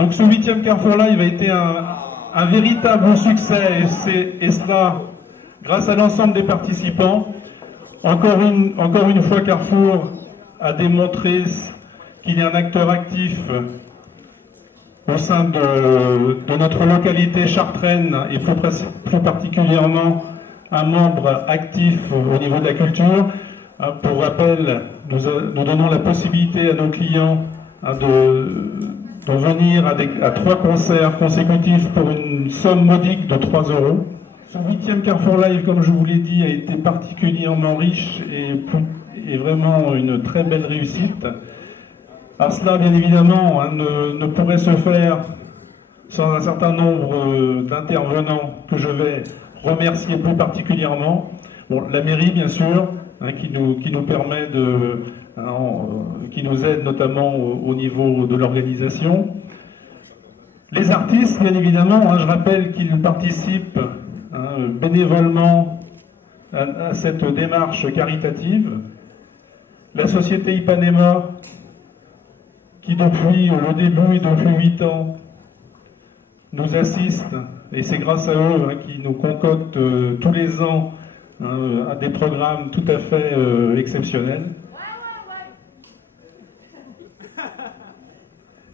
Donc ce 8e Carrefour Live a été un véritable succès, et cela grâce à l'ensemble des participants. Encore une fois, Carrefour a démontré qu'il est un acteur actif au sein de notre localité chartraine, et plus particulièrement un membre actif au niveau de la culture. Pour rappel, nous donnons la possibilité à nos clients de venir à 3 concerts consécutifs pour une somme modique de 3 €. Ce 8e Carrefour Live, comme je vous l'ai dit, a été particulièrement riche et vraiment une très belle réussite. Alors cela, bien évidemment, ne pourrait se faire sans un certain nombre d'intervenants que je vais remercier plus particulièrement. Bon, la mairie, bien sûr, qui nous permet qui nous aide notamment au niveau de l'organisation. Les artistes, bien évidemment, je rappelle qu'ils participent bénévolement à cette démarche caritative. La société Ipanema, qui depuis le début et depuis 8 ans nous assiste, et c'est grâce à eux qui nous concoctent tous les ans à des programmes tout à fait exceptionnels.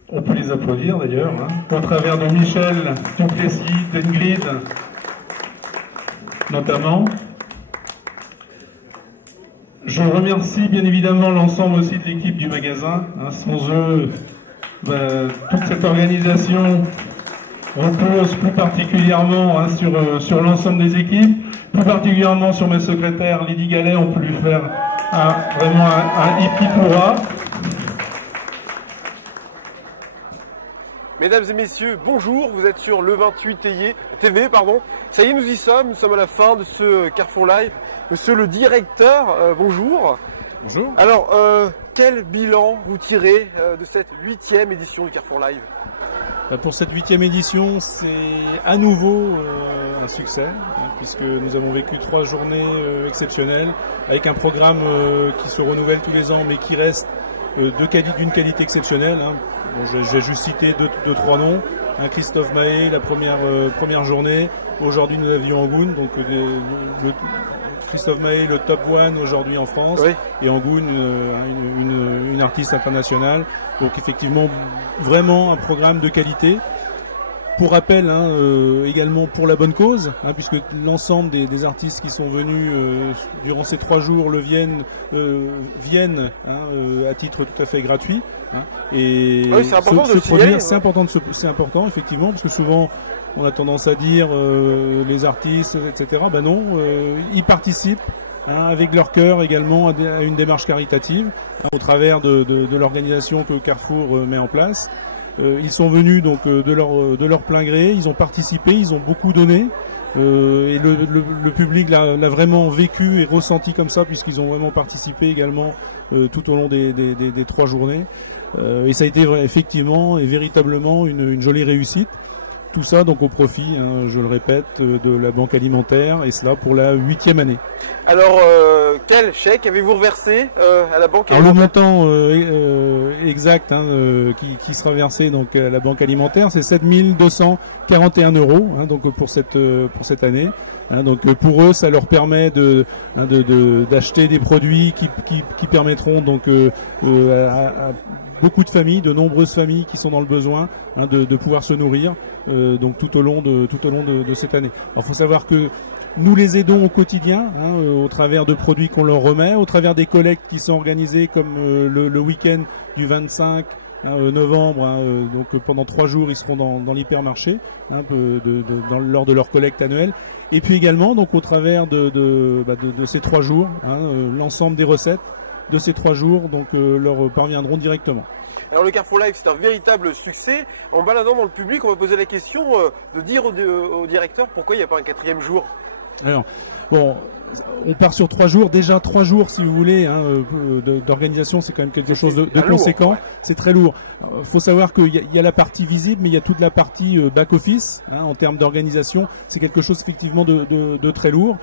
On peut les applaudir d'ailleurs, au travers de Michel Duplessis, d'Ingrid notamment. Je remercie bien évidemment l'ensemble aussi de l'équipe du magasin. Sans eux, toute cette organisation repose plus particulièrement sur l'ensemble des équipes, plus particulièrement sur mes secrétaires Lydie Gallet. On peut lui faire vraiment un hippie hurrah. Mesdames et messieurs, bonjour, vous êtes sur le 28 TV, pardon. Ça y est, nous y sommes à la fin de ce Carrefour Live. Monsieur le directeur, bonjour. Bonjour. Alors, quel bilan vous tirez de cette 8e édition du Carrefour Live? Pour cette 8e édition, c'est à nouveau un succès, puisque nous avons vécu 3 journées exceptionnelles, avec un programme qui se renouvelle tous les ans, mais qui reste d'une qualité exceptionnelle. Bon, je vais juste citer 2-3 noms. Christophe Mahé, la première journée. Aujourd'hui, nous avions Angoun, donc Christophe Mahé, le top 1 aujourd'hui en France, oui. Et Angoun, une artiste internationale. Donc effectivement, vraiment un programme de qualité. Pour rappel, également pour la bonne cause, puisque l'ensemble des artistes qui sont venus durant ces 3 jours viennent à titre tout à fait gratuit. Et oui, c'est important de se produire, c'est important effectivement, parce que souvent on a tendance à dire les artistes, etc. Ben non, ils participent avec leur cœur également à une démarche caritative au travers de l'organisation que Carrefour met en place. Ils sont venus donc de leur plein gré, ils ont participé, ils ont beaucoup donné, et le public l'a vraiment vécu et ressenti comme ça, puisqu'ils ont vraiment participé également tout au long des 3 journées. Et ça a été effectivement et véritablement une jolie réussite. Tout ça donc au profit, je le répète, de la Banque Alimentaire, et cela pour la 8e année. Alors, quel chèque avez-vous reversé à la Banque Alimentaire? Alors le montant exact qui sera versé donc à la Banque Alimentaire, c'est 7 241 €, donc pour cette année. Donc pour eux, ça leur permet d'acheter des produits qui permettront donc à beaucoup de familles, de nombreuses familles qui sont dans le besoin, de pouvoir se nourrir donc tout au long de cette année. Alors il faut savoir que nous les aidons au quotidien, au travers de produits qu'on leur remet, au travers des collectes qui sont organisées comme le week-end du 25 novembre. Donc pendant 3 jours, ils seront dans l'hypermarché lors de leur collecte annuelle. Et puis également, donc au travers de ces 3 jours, l'ensemble des recettes de ces 3 jours donc leur parviendront directement. Alors le Carrefour Live, c'est un véritable succès. En baladant dans le public, on va poser la question de dire au directeur pourquoi il n'y a pas un 4e jour. Alors, bon, on part sur 3 jours. Déjà 3 jours, si vous voulez, d'organisation, c'est quand même quelque chose de conséquent. Lourd, ouais. C'est très lourd. Faut savoir qu'il y a la partie visible, mais il y a toute la partie back-office. En termes d'organisation, c'est quelque chose effectivement de très lourd.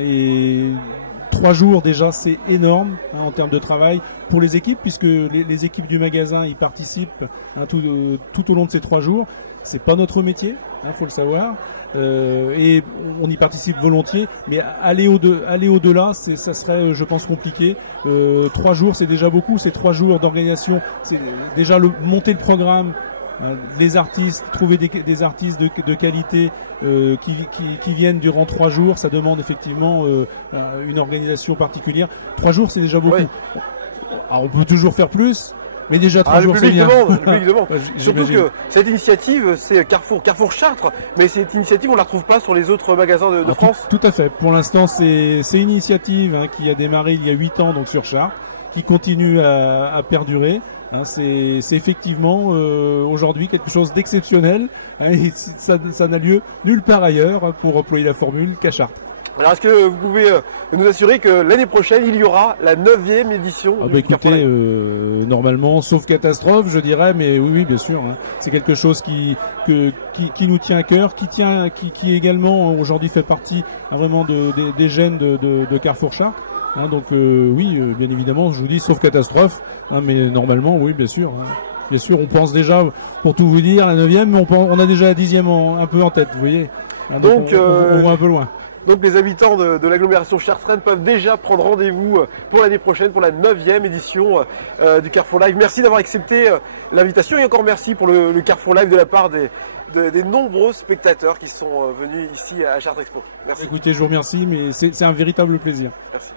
Et 3 jours déjà, c'est énorme hein, en termes de travail pour les équipes, puisque les équipes du magasin y participent hein, tout au long de ces 3 jours. C'est pas notre métier, faut le savoir, et on y participe volontiers, mais aller au-delà, ça serait, je pense, compliqué. 3 jours, c'est déjà beaucoup, c'est 3 jours d'organisation, c'est déjà monter le programme, les artistes, trouver des artistes de qualité qui viennent durant 3 jours, ça demande effectivement une organisation particulière. 3 jours, c'est déjà beaucoup. Oui. Alors on peut toujours faire plus. Mais déjà 3 jours, c'est bien. Le public demande. Surtout que cette initiative, c'est Carrefour Chartres, mais cette initiative, on la retrouve pas sur les autres magasins de France. Tout à fait. Pour l'instant, c'est une initiative qui a démarré il y a 8 ans donc sur Chartres, qui continue à perdurer. C'est effectivement aujourd'hui quelque chose d'exceptionnel. Et ça n'a lieu nulle part ailleurs, pour employer la formule, qu'à Chartres. Alors est-ce que vous pouvez nous assurer que l'année prochaine, il y aura la 9e édition du Carrefour Live ? Normalement, sauf catastrophe, je dirais, mais oui, bien sûr. C'est quelque chose qui nous tient à cœur, qui également aujourd'hui fait partie vraiment des gènes de Carrefour Chartres. Donc oui, bien évidemment, je vous dis, sauf catastrophe, mais normalement, oui, bien sûr. Bien sûr, on pense déjà, pour tout vous dire, la 9e, mais on a déjà la 10e un peu en tête, vous voyez. Donc on va un peu loin. Donc les habitants de l'agglomération chartraine peuvent déjà prendre rendez-vous pour l'année prochaine, pour la 9e édition du Carrefour Live. Merci d'avoir accepté l'invitation et encore merci pour le Carrefour Live de la part des nombreux spectateurs qui sont venus ici à Chartres Expo. Merci. Écoutez, je vous remercie, mais c'est un véritable plaisir. Merci.